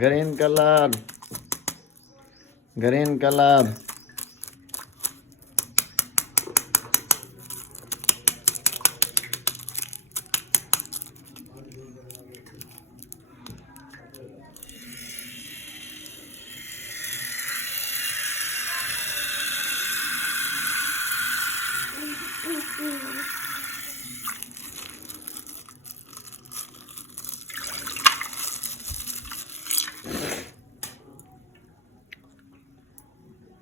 green color, green color.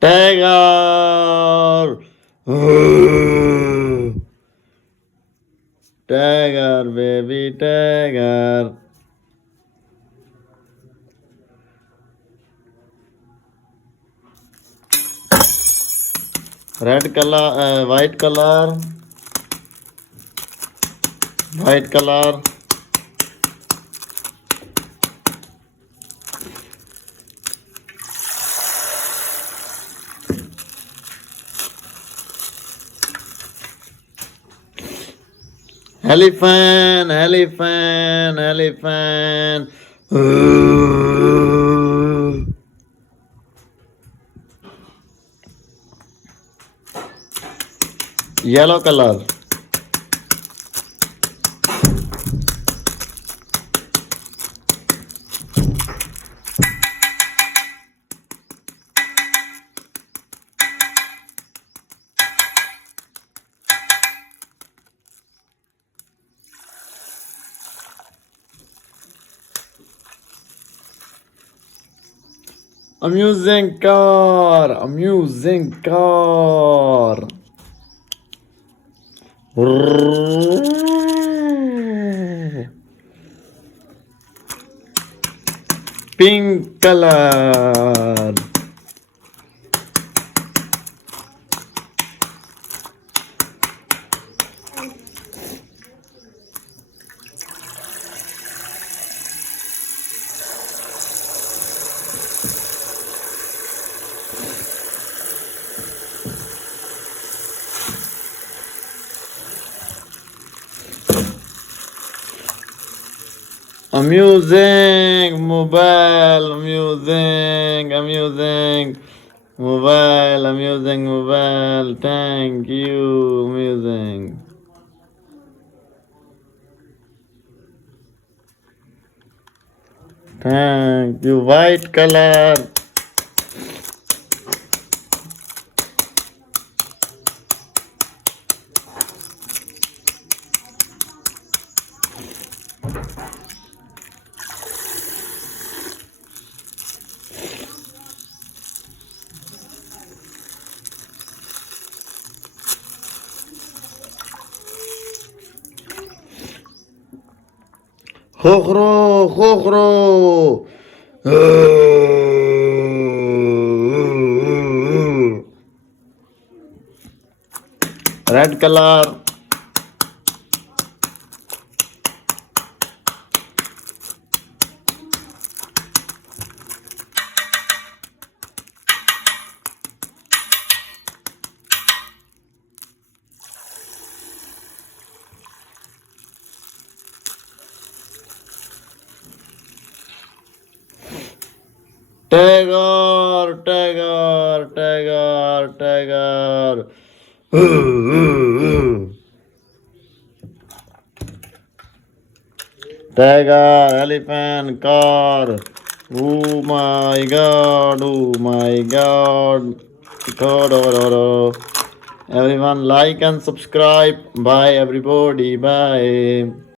Tiger! Tiger, baby, tiger. Red color, white color, white color. Elephant, elephant, elephant. Yellow color. Amusing car, amusing car. Pink color. Amusing mobile, amusing mobile, amusing mobile. Thank you, amusing. Thank you, white color. Khokro, khokro. Red color. Tiger, tiger, tiger, tiger. Tiger, elephant, car. Oh my god, oh my god. God, oh, oh, oh. Everyone like and subscribe. Bye everybody, bye.